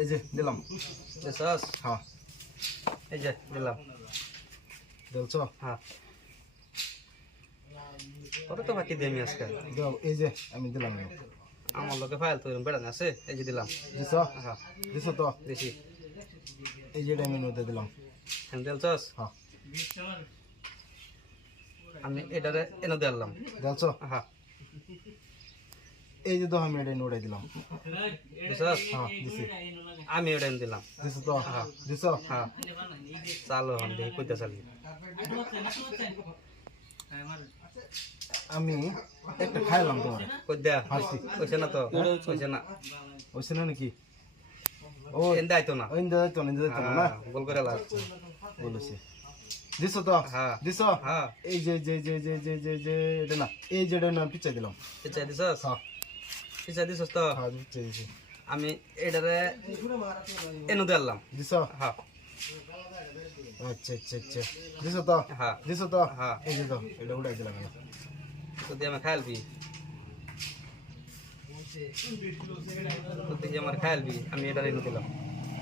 এই যে দিলাম। দিছস হ্যাঁ। এই যে দিলাম। দেখছ হ্যাঁ। কত তো ফাটি দেমি আজকে? দাও এই যে আমি দিলাম। আমার লোকে ফাইল তো বেড়ান আছে এই যে দিলাম। দিছ? হ্যাঁ। দিছ তো? দিছি। এই যে আমি মধ্যে দিলাম। হ্যান্ডেলছস হ্যাঁ। আমি এটারে এনে দিলাম দেখছ হ্যাঁ। এই যে তো আমি এটা নোড়াই দিলাম দিছস হ্যাঁ দিছি আমি এনে দিলাম দিছ তো হ্যাঁ। দিছ হ্যাঁ চালো হন দেখি কইতে চালি আমি একটা খাইলাম তোমার কই দে হাসি। কইছে না তো কইছে না ওইছে না নাকি ও এনে আইতো না ওই ইন্দা তো ইন্দা তো না হ্যাঁ, বল করে লাগ বলেছে দিছ তো হ্যাঁ দিছ হ্যাঁ এই যে যে যে যে যে যে যে এটা না এই যে এটা না পিছে দিলাম পিছা দিছস হ্যাঁ পিছা দিছস তো? হ্যাঁ দিছি আমি এটারে এনে দিলাম দিছ? হ্যাঁ। আচ্ছা আচ্ছা আচ্ছা। দিছ তো? হ্যাঁ। দিছ তো? হ্যাঁ। এই তো এটা উড়াই দিলাম আমি। তো দিয়ে আমার খাইলবি? তো দিয়ে আমার খাইলবি? আমি এটা এনে দিলাম।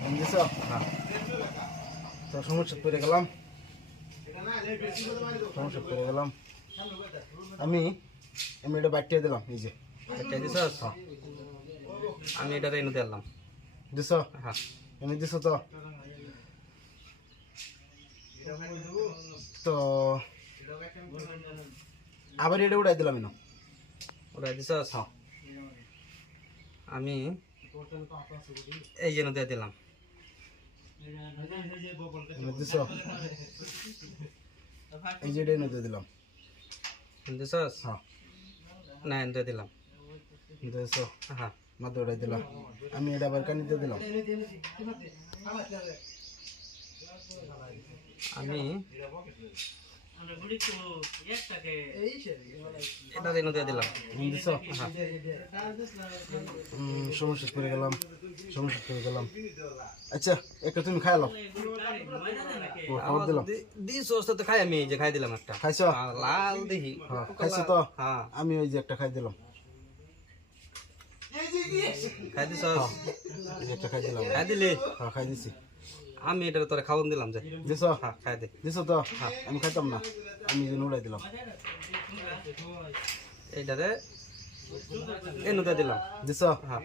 আমি দিছ? হ্যাঁ। তো সমস্যা পড়ে গেলাম। সমস্যা পড়ে গেলাম। আমি আমি এটা বাটিয়ে দিলাম এই যে। আমি এটা এনে দিলাম দিছ? হ্যাঁ। আমি দিছ তো? তো আবার এটা উড়াই দিলাম এনো। ওটা দিছস হ্যাঁ। আমি এই জন্য দিয়ে দিলাম। এনে দিছ? এই যে এনে দিয়ে দিলাম। দিছস হ্যাঁ। না এনে দিলাম। হ্যাঁ মাথা উড়াই দিলাম। আমি এটা আবার কানি দিয়ে দিলাম। আমি এটা দিয়ে দিলাম। সমস্যা গেলাম। সমস্যা গেলাম। আচ্ছা একটা তুমি খাইলো খাবার দিলাম। তো খাই আমি যে খাই দিলাম একটা। খাইছ? লাল দেখি হ্যাঁ খাইছো তো? হ্যাঁ। আমি ওই যে একটা খাই দিলাম। খাই দিছস? একটা খাই দিলাম। খাই দিলি? হ্যাঁ খাই দিছি। আমি এটা তোরে খাওয়ান দিলাম যে। দিছ? হ্যাঁ খাই দে। দিছ তো? আমি খাইতাম না। আমি যে উড়াই দিলাম। এইটারে এনে দিয়ে দিলাম। দিছ? হ্যাঁ।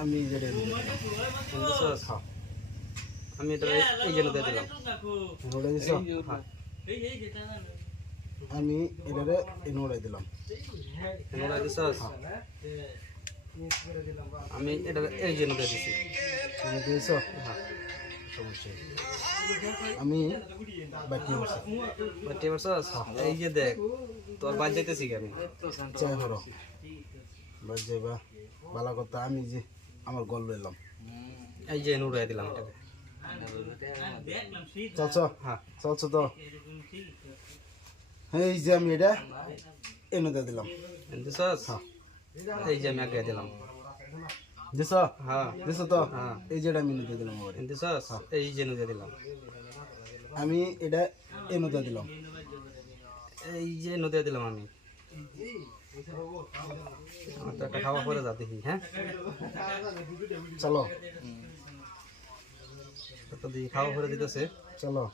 আমি যে এটা দিলাম। হ্যাঁ আমি এটা এই জন্য দিয়ে দিলাম। দিছ? হ্যাঁ। আমি এটারে এনে উড়াই দিলাম। এনে দিছস? আমি এটা এই জন্য দিয়ে দিছি। দিয়েছ? হ্যাঁ। আমি বাকি বসে বাটি এই যে দেখ তোর বাদ যাইতেছি কি আমি চাই হরো বাস যাইবা। ভালো কথা আমি যে আমার গল লইলাম। এই যে নুরাই দিলাম এটাকে। চলছ? হ্যাঁ। চলছ তো? এই যে আমি এটা এনে দিয়ে দিলাম। দিছস এই যে আমি আগে দিলাম। দিছ? হ্যাঁ। দিছ তো? হ্যাঁ। এই যে এটা আমি এনে দিয়ে দিলাম আবার। দিছস এই যে নুরে দিলাম। আমি এটা এনে দিয়ে দিলাম। এই যে নদী দিলাম আমি। খাওয়া পরে যা দেখি হ্যাঁ? চলো। খাওয়া পরে দিতেছে। চলো।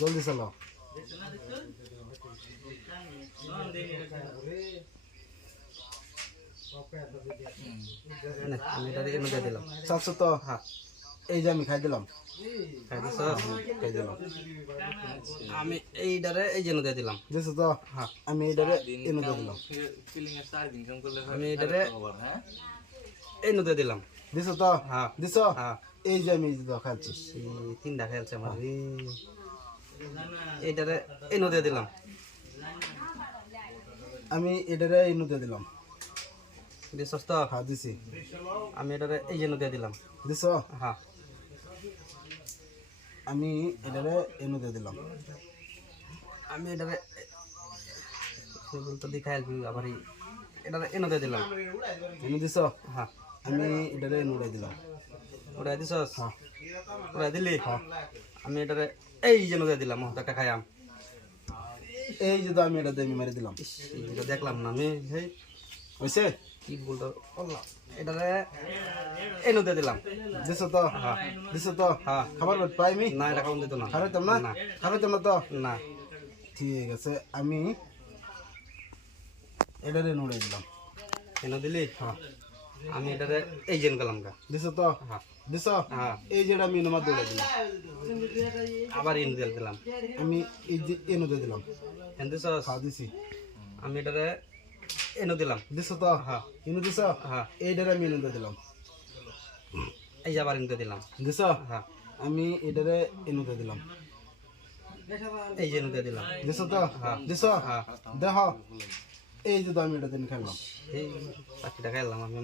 জলদি চলো নে, আমি এটা দিয়ে নদী দিলাম চলছ তো হ্যাঁ এই আমি খাই দিলাম আমি এইটারে এই যে নদী দিলাম দিছ তো হ্যাঁ আমি এটারে এনে দিয়ে দিলাম আমি এইটারে এই নদী দিলাম দিছ তো হ্যাঁ দিছ হ্যাঁ এই যে আমি এই খাচ্ছি তিনটা খেলছে আমার রে এইটারে এই নদী দিলাম। আমি এটারে এনে দিয়ে দিলাম। দিছস তো হ্যাঁ দিছি। আমি এটারে এই যে নদী দিলাম। দিছ? হ্যাঁ। আমি এটারে এনে দিয়ে দিলাম। আমি এটারে বলতে দেখাই আবার এটারে এনে দিয়ে দিলাম। এনে দিছ? হ্যাঁ। আমি এটারে এনে উড়াই দিলাম। ওটা দিছস? হ্যাঁ। ওটা দিলি? হ্যাঁ। আমি এটারে এই যে নদী দিলাম মহত একটা খাইয়াম। এই যে তো আমি এটা দিয়ে মেরে দিলাম। এইটা দেখলাম না আমি হেই। হয়েছে কি বলতো? বললাম এটারে এনুতে দিলাম। দিছো তো? দিছো তো? হ্যাঁ। খাবার পাই আমি না এটা কাউন দিত না। খারাইতাম না? না। খারাইতাম না তো? না। ঠিক আছে আমি এটারে নুড়ে দিলাম। এনে দিলি? হ্যাঁ। আমি এটারে এই জেন গেলাম গা। দিছো তো? হ্যাঁ। দিছো? হ্যাঁ। এই যেটা আমি nomás দৌড়ে দিলাম। আবার দিয়ে দিলাম। আমি এই যে এনুতে দিলাম। এন দিছ হ্যাঁ দিছি। আমি এটারে এনে দিলাম। দিছো তো? হ্যাঁ। ইনু দিছো? হ্যাঁ। এইটারে আমি এনুতে দিলাম। এই যে আবার ইনতে দিলাম। দিছো? হ্যাঁ। আমি এটারে এনুতে দিলাম। এই যে দিলাম। দিছো তো? হ্যাঁ। দিছো? হ্যাঁ। দেখ। এই যে আমি এটা দিন খেললাম এই পাখিটা খাইলাম আমি।